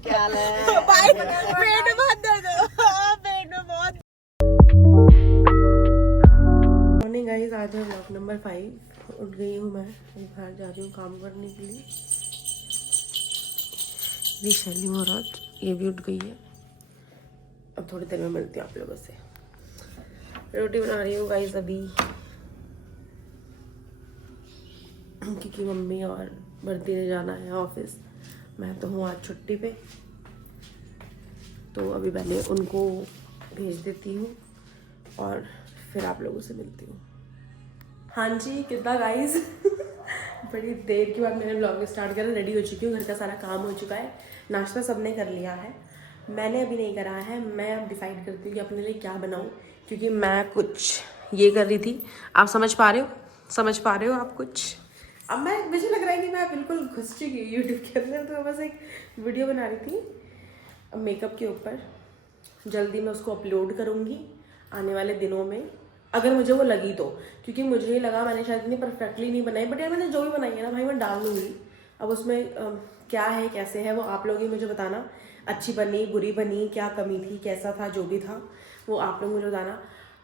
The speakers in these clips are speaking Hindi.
क्या हाल है? पेट में बहुत दर्द हो, पेट में बहुत। मॉर्निंग गाइस, आज है व्लॉग नंबर 5। उठ गई हूँ मैं, बाहर जा रही हूँ काम करने के लिए। शैली महाराज ये भी उठ गई है। अब थोड़ी देर में मिलती हूँ आप लोगों से। रोटी बना रही हूँ गाइस अभी, क्योंकि मम्मी और भरती ने जाना है ऑफिस। मैं तो हूँ आज छुट्टी पे, तो अभी पहले उनको भेज देती हूँ और फिर आप लोगों से मिलती हूँ। हाँ जी, कितना गाइस बड़ी देर के बाद मैंने व्लॉग स्टार्ट करा। रेडी हो चुकी हूँ, घर का सारा काम हो चुका है, नाश्ता सबने कर लिया है, मैंने अभी नहीं करा है। मैं अब डिसाइड करती हूँ कि अपने लिए क्या बनाऊँ, क्योंकि मैं कुछ ये कर रही थी। आप समझ पा रहे हो? समझ पा रहे हो आप कुछ? अब मुझे लग रहा है कि मैं बिल्कुल घुस चुकी हूँ यूट्यूब के अंदर। तो मैं बस एक वीडियो बना रही थी मेकअप के ऊपर। जल्दी मैं उसको अपलोड करूँगी आने वाले दिनों में, अगर मुझे वो लगी तो। क्योंकि मुझे लगा मैंने शायद इतनी परफेक्टली नहीं बनाई, बट यार मैंने जो भी बनाई है ना भाई, मैं डाल दूँगी। अब उसमें क्या है कैसे है वो आप लोग ही मुझे बताना। अच्छी बनी, बुरी बनी, क्या कमी थी, कैसा था, जो भी था वो आप लोग मुझे बताना।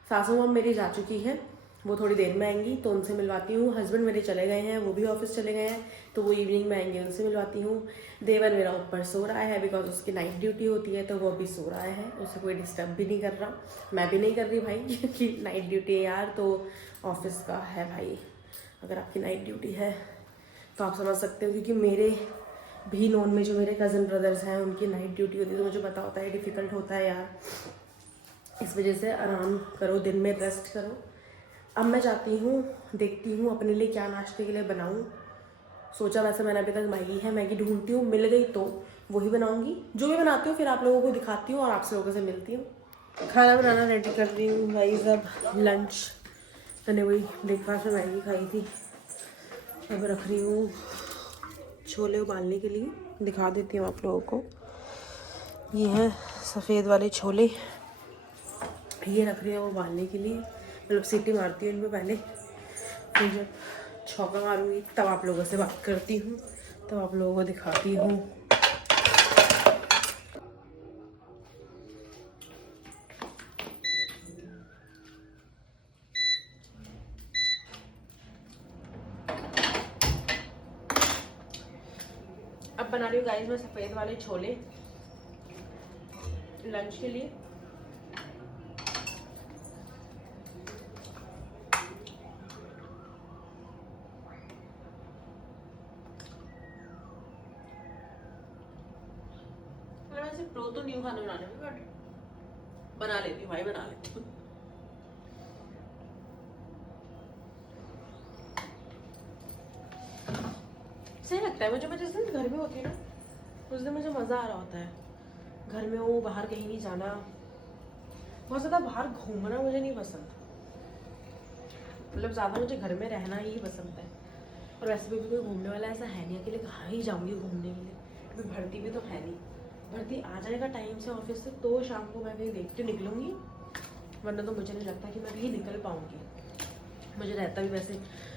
सासू माँ मेरी जा चुकी है, वो थोड़ी देर में आएंगी तो उनसे मिलवाती हूँ। हस्बैंड मेरे चले गए हैं, वो भी ऑफिस चले गए हैं, तो वो इवनिंग में आएंगे, उनसे मिलवाती हूँ। देवर मेरा ऊपर सो रहा है, बिकॉज उसकी नाइट ड्यूटी होती है, तो वो अभी सो रहा है, उसे कोई डिस्टर्ब भी नहीं कर रहा। मैं भी नहीं कर रही भाई, क्योंकि नाइट ड्यूटी है यार, तो ऑफिस का है भाई। अगर आपकी नाइट ड्यूटी है तो आप समझ सकते हो, क्योंकि मेरे भी नॉन में जो मेरे कज़न ब्रदर्स हैं उनकी नाइट ड्यूटी होती है, तो मुझे पता होता है डिफ़िकल्ट होता है यार। इस वजह से आराम करो, दिन में रेस्ट करो। अब मैं जाती हूँ, देखती हूँ अपने लिए क्या नाश्ते के लिए बनाऊँ। सोचा वैसे मैंने अभी तक मैगी है, मैगी ढूंढती हूँ, मिल गई तो वही बनाऊँगी। जो भी बनाती हूँ फिर आप लोगों को दिखाती हूँ और आप लोगों से मिलती हूँ। खाना बनाना रेडी कर रही हूँ भाई। अब लंच मैंने वही ब्रेकफास्ट में मैगी खाई थी, अब रख रही हूँ छोले उबालने के लिए। दिखा देती हूँ आप लोगों को। ये हैं सफ़ेद वाले छोले, ये रख रही हूँ उबालने के लिए। मतलब सीटी मारती हूँ इनमें पहले, फिर जब छौंका मारूंगी तब आप लोगों से बात करती हूँ, तब आप लोगों को दिखाती हूँ। अब बना रही हूँ गाइस मैं सफ़ेद वाले छोले लंच के लिए। वैसे प्रो तो नहीं हूँ खाना बनाने में, बट बना लेती हूँ भाई, बना लेती हूँ। सही लगता है मुझे। मैं जिस दिन घर में होती हूँ ना, उस दिन मुझे मज़ा आ रहा होता है। घर में हूँ, बाहर कहीं नहीं जाना, बहुत ज़्यादा बाहर घूमना मुझे नहीं पसंद। मतलब ज़्यादा मुझे घर में रहना ही पसंद है। और वैसे भी कोई घूमने वाला ऐसा है नहीं, अकेले कहाँ ही जाऊँगी घूमने के लिए, क्योंकि भर्ती भी तो है नहीं। भर्ती आ जाएगा टाइम से ऑफिस से तो शाम को मैं कहीं देखते निकलूँगी, वरना तो मुझे नहीं लगता कि मैं कहीं निकल पाऊँगी। मुझे रहता भी वैसे,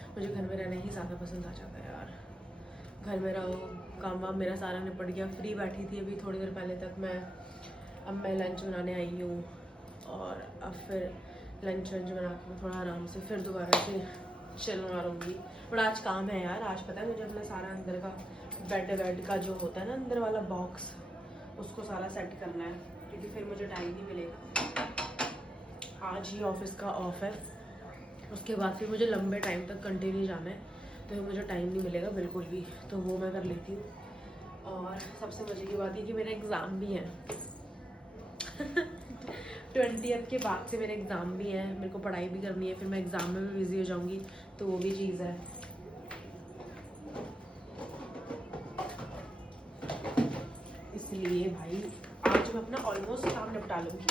मुझे घर में रहना ही ज़्यादा पसंद आ जाता है यार। घर में रहो, काम वाम मेरा सारा निपट गया, फ्री बैठी थी अभी थोड़ी देर पहले तक मैं। अब मैं लंच बनाने आई हूँ और अब फिर लंच बना के थोड़ा आराम से फिर दोबारा से चिल मारूँगी। बट आज काम है यार, आज पता है मुझे अपना सारा अंदर का बेड का जो होता है ना अंदर वाला बॉक्स, उसको सारा सेट करना है, क्योंकि फिर मुझे टाइम नहीं मिलेगा। आज ही ऑफिस का ऑफ है, उसके बाद फिर मुझे लंबे टाइम तक कंटिन्यू जाना है, तो मुझे टाइम नहीं मिलेगा बिल्कुल भी, तो वो मैं कर लेती हूँ। और सबसे मज़े की बात है कि मेरा एग्ज़ाम भी है 20th के बाद से मेरे एग्ज़ाम भी हैं, मेरे को पढ़ाई भी करनी है, फिर मैं एग्ज़ाम में भी बिज़ी हो जाऊँगी, तो वो भी चीज़ है। इसलिए भाई आज मैं अपना ऑलमोस्ट काम निपटा लूँगी।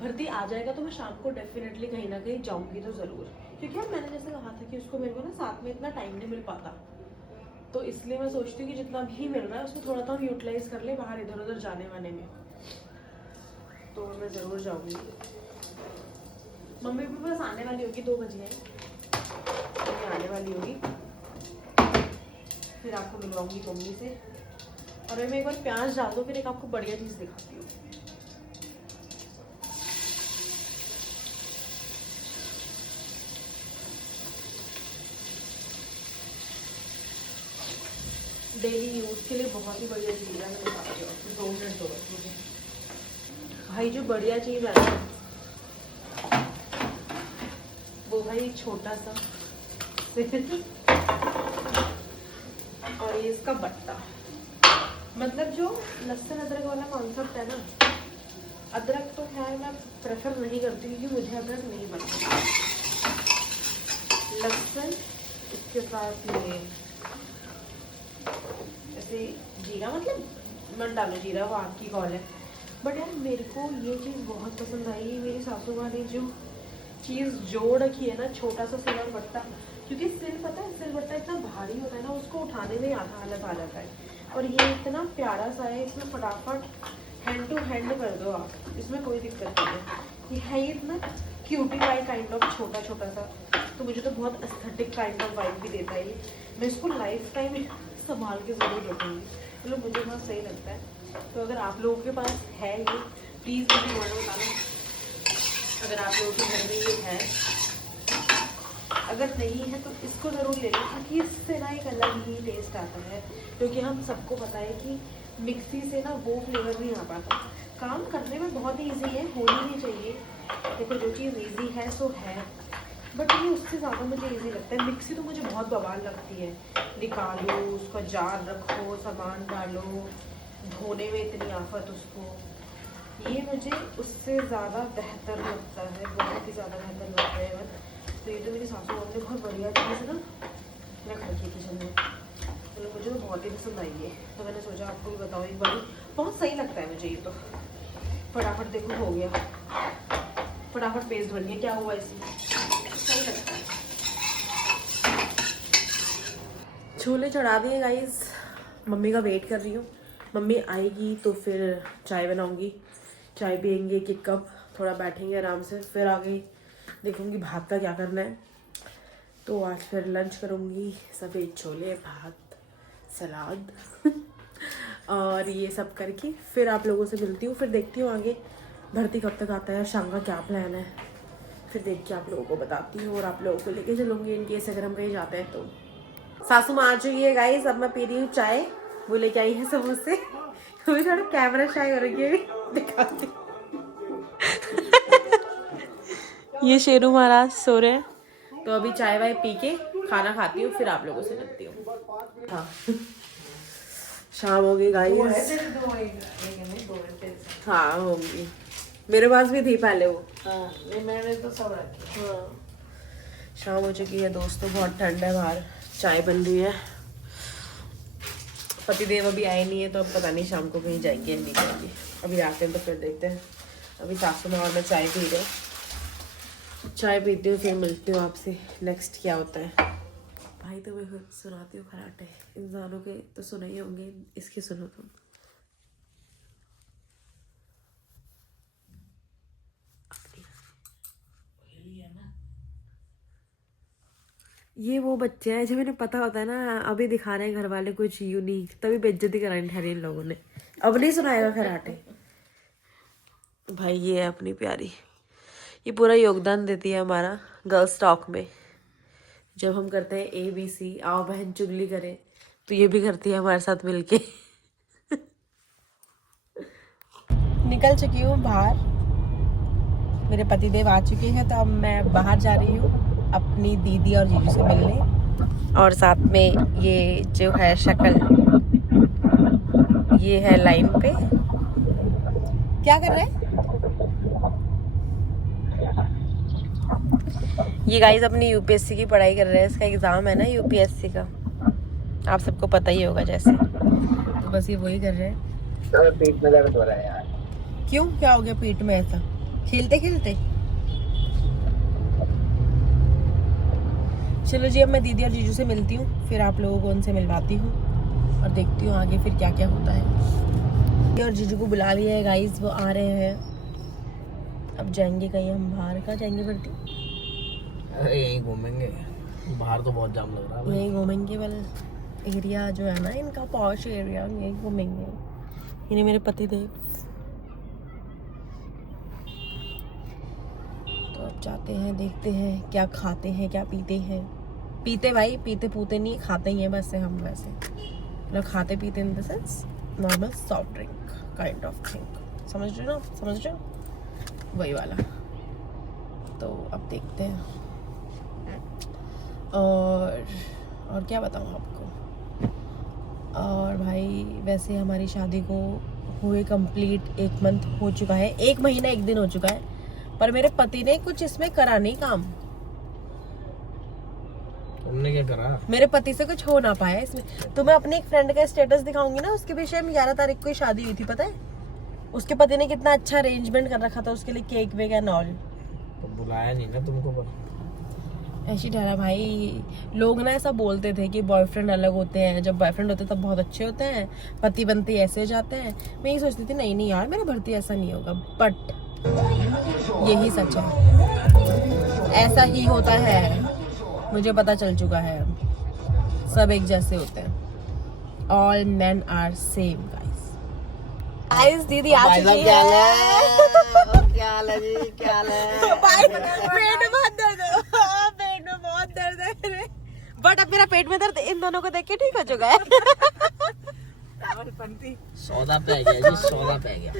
भर्ती आ जाएगा तो मैं शाम को डेफिनेटली कहीं ना कहीं जाऊँगी तो ज़रूर, क्योंकि अब मैंने जैसे कहा था कि उसको मेरे को ना साथ में इतना टाइम नहीं मिल पाता, तो इसलिए मैं सोचती हूँ कि जितना भी मिल रहा है उसको थोड़ा तो हम यूटिलाइज़ कर ले बाहर इधर उधर जाने वाने में, तो मैं ज़रूर जाऊँगी। मम्मी भी बस आने वाली होगी, 2 बजे है, मम्मी आने वाली होगी, फिर आपको मिलवाऊँगी मम्मी से, और मैं एक बार प्याज डाल दूँ, फिर एक आपको बढ़िया चीज़ दिखाती हूँ। डेली यूज़ के लिए बहुत ही बढ़िया चीज़ है, मैं बताती हूँ। 2 मिनट दो बस मुझे। भाई जो बढ़िया चीज़ है ना, वो भाई छोटा सा और ये इसका बट्टा। मतलब जो लहसुन अदरक वाला कॉन्सेप्ट है ना, अदरक तो खैर मैं प्रेफर नहीं करती क्योंकि मुझे अदरक नहीं पसंद। लहसुन इसके साथ ये ऐसे जीरा, मतलब मत डालो जीरा, वो आपकी कॉल है। बट यार मेरे को ये चीज़ बहुत पसंद आई। मेरी सासू माँ ने जो चीज़ जोड़ रखी है ना, छोटा सा सिल बट्टा, क्योंकि सिल पता है सिल बट्टा इतना भारी होता है ना, उसको उठाने में आधा हालत आ जाता है। और ये इतना प्यारा सा है, इसमें फटाफट हैंड टू हैंड कर दो आप, इसमें कोई दिक्कत नहीं है। ये है ही इतना क्यूटीफाई काइंड ऑफ छोटा छोटा सा, तो मुझे तो बहुत एस्थेटिक काइंड ऑफ वाइब भी देता है ये। मैं इसको लाइफ टाइम संभाल के ज़रूर रखूँगी, मतलब मुझे बहुत सही लगता है। तो अगर आप लोगों के पास है ये, प्लीज़ मुझे वर्ड बताना अगर आप लोगों के घर में ये है। अगर नहीं है तो इसको ज़रूर ले लें, क्योंकि इससे ना एक अलग ही टेस्ट आता है। क्योंकि हम सबको पता है कि मिक्सी से ना वो फ्लेवर नहीं आ पाता। काम करने में बहुत ईजी है, होनी नहीं चाहिए। देखो जो चीज़ ईजी है सो है, बट ये उससे ज़्यादा मुझे ईजी लगता है। मिक्सी तो मुझे बहुत बवाल लगती है, निकालो उसका जार रखो, सामान डालो, धोने में इतनी आफत उसको। ये मुझे उससे ज़्यादा बेहतर लगता है, बहुत ही ज़्यादा बेहतर लगता है। तो ये तो मेरी सासू माँ ने बहुत बढ़िया चीज़ ना रख रखी किचन में, मतलब मुझे तो बहुत ही पसंद आई है। तो मैंने सोचा आपको भी बताऊँ एक बार, बहुत सही लगता है मुझे ये। तो फटाफट देखो हो गया, फटाफट पेस्ट बन गया। क्या हुआ इसमें, सही लगता है। छोले चढ़ा दिए गाइस, मम्मी का वेट कर रही हूँ। मम्मी आएगी तो फिर चाय बनाऊंगी, चाय पियेंगे एक कप, थोड़ा बैठेंगे आराम से, फिर आगे देखूंगी भात का क्या करना है। तो आज फिर लंच करूंगी, सफ़ेद छोले, भात, सलाद और ये सब करके फिर आप लोगों से मिलती हूँ। फिर देखती हूँ आगे भर्ती कब तक आता है, शाम का क्या प्लान है, फिर देख के आप लोगों को बताती हूँ। और आप लोगों को लेके चलूँगी इन केस अगर हम कहीं जाते हैं तो। सासू माँ आ चुकी है गाइस, अब मैं पी रही हूँ चाय, वो लेके आई है समोसे। अभी थोड़ा कैमरा शाई हो रही है, दिखाती ये शेरू महाराज सो रहे हैं। तो अभी चाय वाय पी के खाना खाती हूँ, फिर आप लोगों से मिलती हूँ। हाँ शाम हो गई गाइस। हाँ होंगी, मेरे पास भी थी पहले वो। हाँ मैंने तो सब रखी। हाँ शाम हो चुकी है दोस्तों, बहुत ठंड है बाहर, चाय बन रही है। पतिदेव अभी आए नहीं है, तो अब पता नहीं शाम को कहीं जाएंगे नहीं जाएंगे। अभी आते हैं तो फिर देखते हैं। अभी सासू माँ और मैं चाय पी रहे, चाय पीती हूँ, फिर मिलती हूँ आपसे नेक्स्ट क्या होता है। भाई तो मैं खुद सुनाती हूँ खराटे, इंसानों के तो सुने ही होंगे, इसके सुनो तुम। ये वो बच्चे हैं जब इन्हें पता होता है ना अभी दिखा रहे हैं घर वाले कुछ यूनिक, तभी बेइज्जती करानी ठहरी इन लोगों ने। अब नहीं सुनाएगा खराटे। भाई ये है अपनी प्यारी, ये पूरा योगदान देती है हमारा गर्ल्स टॉक में। जब हम करते हैं ABC, आओ बहन चुगली करें, तो ये भी करती है हमारे साथ मिलके। निकल चुकी हूँ बाहर, मेरे पतिदेव आ चुके हैं, तो अब मैं बाहर जा रही हूँ अपनी दीदी और जीजू से मिलने। और साथ में ये जो है शक्ल, ये है लाइन पे। क्या कर रहे हैं ये गाइस? अपनी UPSC की पढ़ाई कर रहे हैं, इसका एग्ज़ाम है ना UPSC का, आप सबको पता ही होगा जैसे। तो बस ये वही कर रहे हैं। तो पीठ में दर्द हो रहा है यार। क्यों, क्या हो गया पीठ में ऐसा खेलते खेलते? चलो जी, अब मैं दीदी और जीजू से मिलती हूँ, फिर आप लोगों को उनसे मिलवाती हूँ और देखती हूँ आगे फिर क्या क्या होता है। और जीजू को बुला लिया है गाइस, वो आ रहे हैं। अब जाएंगे कहीं हम बाहर, का जाएंगे भर्ती? अरे यहीं घूमेंगे, बाहर तो बहुत जाम लग रहा है। यहीं घूमेंगे, बल एरिया जो है ना इनका पॉश एरिया, यही घूमेंगे। इन्हें मेरे पति देव। तो अब जाते हैं, देखते हैं क्या खाते हैं, क्या पीते हैं। पीते भाई, पीते पूते नहीं, खाते ही हैं बस हम। वैसे मतलब खाते पीते in the sense normal soft drink kind of thing, समझ रहे हो ना, समझ रहे हो, वही वाला। तो अब देखते हैं। और क्या बताऊँ आपको। और भाई वैसे हमारी शादी को हुए कंप्लीट 1 मंथ हो चुका है, 1 महीना 1 दिन हो चुका है, पर मेरे पति ने कुछ इसमें करा नहीं काम। तुमने क्या करा? मेरे पति से कुछ हो ना पाया इसमें। तो मैं अपने एक फ्रेंड का स्टेटस दिखाऊंगी ना, उसके विषय में 11 तारीख को ही शादी हुई थी, पता है? उसके पति ने कितना अच्छा अरेंजमेंट कर रखा था उसके लिए, केक वेक एंड ऑल। तो बुलाया नहीं ना तुमको? पर ऐसी ठहरा भाई। लोग ना ऐसा बोलते थे कि बॉयफ्रेंड अलग होते हैं, जब बॉयफ्रेंड होते तब बहुत अच्छे होते हैं, पति बनते ऐसे हो जाते हैं। मैं यही सोचती थी नहीं नहीं यार, मेरा भर्ती ऐसा नहीं होगा, बट यही सच है, ऐसा ही होता है। मुझे पता चल चुका है, सब एक जैसे होते हैं। All man are same guys. Guys दीदी आ चुकी है। क्या हाल है जी? क्या हाल है? पेट में बहुत दर्द है, पेट में बहुत दर्द है। बट अब मेरा पेट में दर्द इन दोनों को देख के ठीक हो चुका है। सौदा पे गया जी, सौदा पे गया।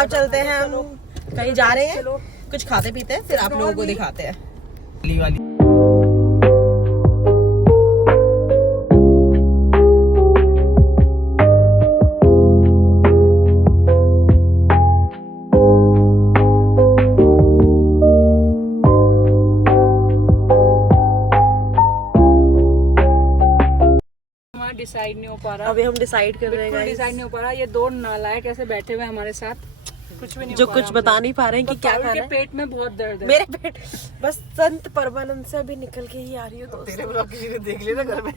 अब चलते हैं, हम कहीं जा रहे हैं, कुछ खाते पीते हैं, फिर आप लोगों को दिखाते हैं। वाली डिसाइड नहीं हो पा रहा, अभी हम डिसाइड कर रहे हैं डिसाइड नहीं हो पा रहा। ये 2 नालायक ऐसे बैठे हुए हमारे साथ, कुछ भी नहीं जो हो पा कुछ रहा बता नहीं पा रहे हैं कि क्या पारुल खाना के है। पेट में बहुत दर्द है। मेरे पेट बस संत परमानंद से अभी निकल के ही आ रही हूँ दोस्त। तेरे ब्लॉग किसी ने देख लिया था घर में?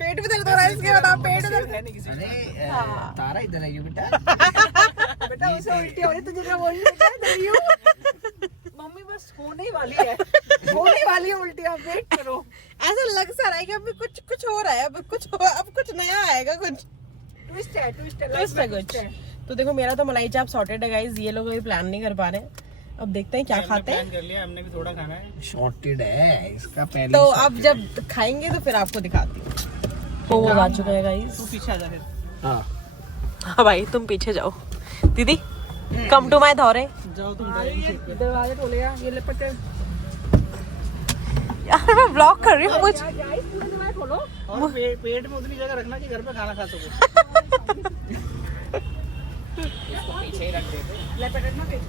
पेट में दर्द हो रहा है इसके, बताओ पेट में दर्द। अरे तारा इधर है क्यों बेटा? बेटा उसे उल्टी हो रही, तुझे क्या बोल रही हूँ? मम्मी बस होने ही वाली है, होने वाली है उल्टी, आप वेट करो। ऐसा लग सा रहा है कि अभी कुछ हो रहा है, अब कुछ नया आएगा, कुछ ट्विस्ट है, ट्विस्ट है, ट्विस्ट है कुछ। तो देखो मेरा तो मलाई चाप सॉर्टेड है गाइस, ये लोग अभी प्लान नहीं कर पा रहे हैं। अब देखते हैं क्या खाते हैं। कर लिया हमने भी, थोड़ा खाना है। शॉर्टेड है इसका पहले। तो अब जब खाएंगे तो फिर आपको दिखाती हूँ। तो वो आ चुका है गाइस। पीछे आ जा फिर। हाँ हाँ भाई तुम पीछे जाओ। दीदी कम टू माय धौरे। जाओ तुम दरवाजे खोलेगा, ये ले पकड़। यार मैं ब्लॉग कर रही हूँ कुछ। दरवाजा खोलो। और पेट में उतनी जगह रखना कि घर पे खाना खा सको। पीछे ही रख देते। ले पकड़ना फिर।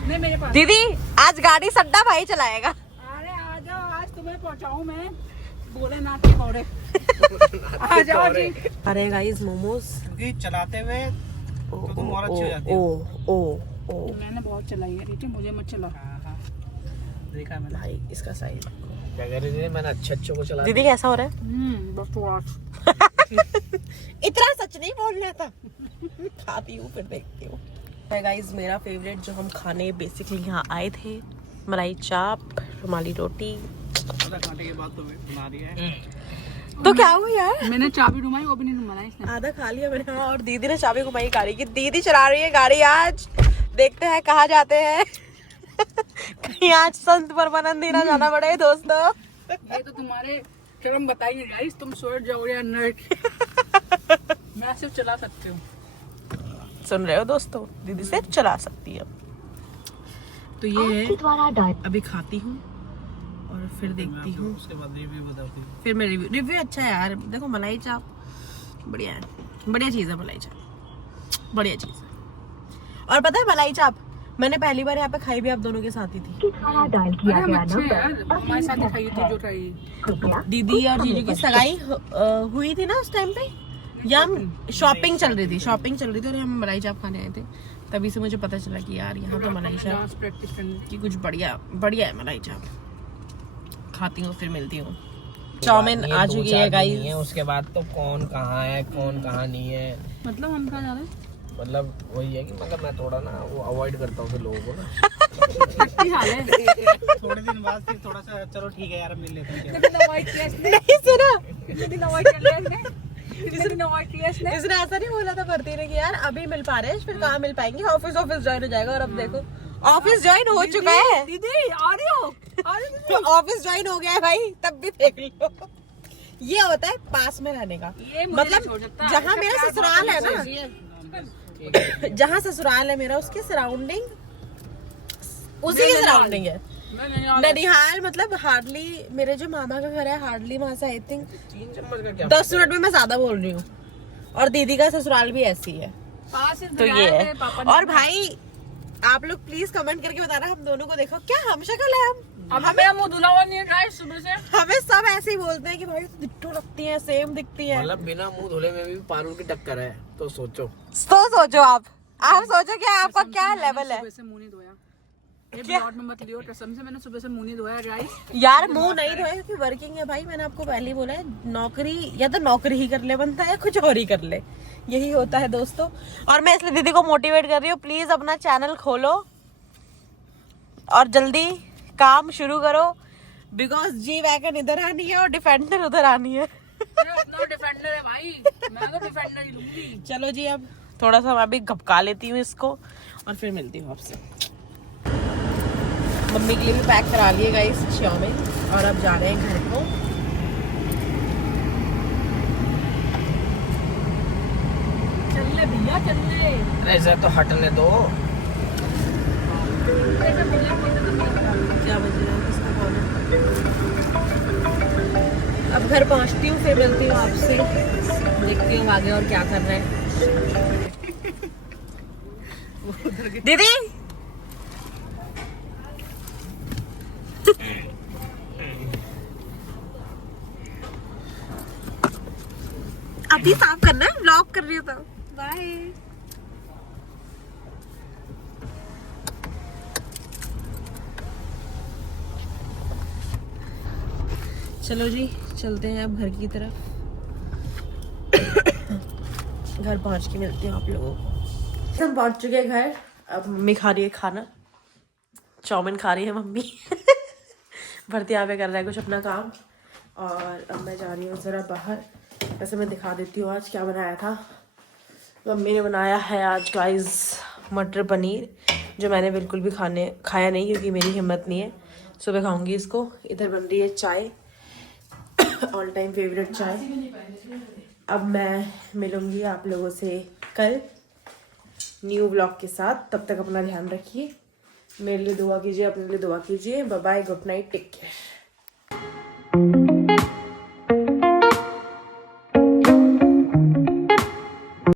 नहीं मेरे पास। दीदी आज गाड़ी सड्डा भाई चलाएगा। अरे आ जाओ, आज तुम्हें पहुंचाऊं मैं भोलेनाथ के घोड़े। आ जाओ जी। अरे गाइस मोमोज। क्योंकि चलाते हुए तो तुम और अच्छी हो जाती हो। ओ मैंने बहुत चलाई है रीति, मुझे मत चला। देखा मैंने। भाई इसका साइड। क्या कह रही थी? मैंने अच्छे को चला। दीदी कैसा हो रहा है? बस थोड़ा। इतना सच नहीं बोलना था। खाती हूँ फिर देखती हूँ। गाइस मेरा फेवरेट जो हम खाने बेसिकली यहाँ आए थे, मलाई चाप, रुमाली रोटी। खाने के बाद तो बना रही है। तो क्या हुआ यार? मैंने चाबी घुमाई, वो भी नहीं घुमाई इसने। आधा खा लिया मैंने। हाँ, और दीदी ने चाबी घुमाई गाड़ी की। दीदी चला रही है गाड़ी आज। देखते हैं कहाँ जाते हैं। कहीं आज संत परमानंद ना जाना पड़े दोस्तों। ये तो तुम्हारे शर्म बताइए गाइस, तुम सोच जाओ या नर्ड। मैं सिर्फ चला सकती हूँ। सुन रहे हो दोस्तों, दीदी सिर्फ चला सकती है। तो ये है, अभी खाती हूँ और फिर देखती हूँ, उसके बाद रिव्यू बताती हूँ। फिर मैं रिव्यू अच्छा है यार। देखो मलाई चाप बढ़िया है, बढ़िया चीज़ है मलाई चाप, बढ़िया चीज़ है। और पता है मलाई चाप मैंने पहली बार यहाँ पे खाई भी आप दोनों के साथ ही थी। अरे हम अच्छे हैं यार, हमारे साथ ही खाइए तो जो खाइए। दीदी और जीजू की सगाई हुई थी ना उस टाइम पे, या हम शॉपिंग चल रही थी और हम मलाई चाप खाने आए थे। तभी से मुझे पता चला कि यार यहाँ तो मलाई चाप डांस प्रैक्टिस करने की कुछ बढ़िया है मलाई चाप। खाती हूँ फिर मिलती हूँ। चाउमीन आ चुकी है गाइस। उसके बाद तो कौन कहाँ है कौन कहाँ नहीं है, मतलब हम कहाँ जा रहे हैं? मतलब वही है कि मतलब मैं थोड़ा ना वो अवॉइड करता हूँ फिर लोगों को ना। थोड़े दिन बाद फिर थोड़ा सा चलो ठीक है यार मिल लेते हैं नहीं सुना, इसने ऐसा नहीं बोला था भर्ती ने कि यार अभी मिल पा रहे हैं, फिर कहाँ मिल पाएंगे, ऑफिस ज्वाइन हो जाएगा। और अब देखो ऑफिस ज्वाइन हो चुका है दीदी आ रही हो ऑफिस ज्वाइन हो गया है भाई, तब भी देख लो। ये होता है पास में रहने का मतलब, जहाँ मेरा ससुराल है ना, जहाँ ससुराल है मेरा, उसके सराउंडिंग, उसी के सराउंडिंग है ननिहाल। मतलब हार्डली मेरे जो मामा का घर है, हार्डली वहां से आई थिंक 10 मिनट में मैं ज्यादा बोल रही हूँ। और दीदी का ससुराल भी ऐसी है, तो ये है। और भाई आप लोग प्लीज कमेंट करके बताना हम दोनों को, देखो क्या हम शक्ल है, हमें मुंह धुला हुआ नहीं है गाइस सुबह से। हमें सब ऐसे ही बोलते हैं कि भाई डिट्टो लगती है, सेम दिखती है। मतलब बिना मुंह धुले में भी पारुल की टक्कर है, तो सोचो। तो सोचो आप सोचो क्या आपका क्या लेवल है। सुबह से मुंह नहीं धोया, ये ब्लॉग में मत लियो कसम से, मैंने सुबह से मुंह नहीं धोया गाइस। यार मुंह नहीं धोया क्योंकि वर्किंग है भाई, मैंने आपको पहले ही बोला है, नौकरी या तो नौकरी ही कर ले बनता है या कुछ और ही कर ले, यही होता है दोस्तों। और मैं इसलिए दीदी को मोटिवेट कर रही हूँ, प्लीज अपना चैनल खोलो और जल्दी काम शुरू करो, बिकॉज जी वैगन इधर आनी है और डिफेंडर उधर आनी है। अपना डिफेंडर है भाई, मैं तो डिफेंडर ही लूंगी। चलो जी, अब थोड़ा सा मैं भी घपका लेती हूँ इसको और फिर मिलती हूँ आपसे। मम्मी के लिए भी पैक करा लिए गाइस चाउमीन, और अब जा रहे हैं घर को। चल ले भैया चल ले। ऐसे तो हटने दो। क्या बज रहा है, किसका कॉल है? अब घर पहुंचती हूँ, फिर मिलती हूँ आपसे, देखती हूँ आगे और क्या कर रहे हैं। दीदी अभी साफ करना है, व्लॉग कर रही हूँ तो बाय। चलो जी चलते हैं अब घर की तरफ। घर पहुंच के मिलते हैं आप लोगों को। हम पहुंच चुके हैं घर। अब मम्मी खा रही है खाना, चाउमीन खा रही है मम्मी। भरती यहाँ पे कर रहा है कुछ अपना काम, और अब मैं जा रही हूँ ज़रा बाहर। वैसे मैं दिखा देती हूँ आज क्या बनाया था। मम्मी ने बनाया है आज गाइस मटर पनीर, जो मैंने बिल्कुल भी खाया नहीं क्योंकि मेरी हिम्मत नहीं है। सुबह खाऊंगी इसको। इधर बन रही है चाय, ऑल टाइम फेवरेट चाय। अब मैं मिलूंगी आप लोगों से कल न्यू व्लॉग के साथ। तब तक अपना ध्यान रखिए, मेरे लिए दुआ कीजिए, अपने लिए दुआ कीजिए। Bye bye, good night, take care.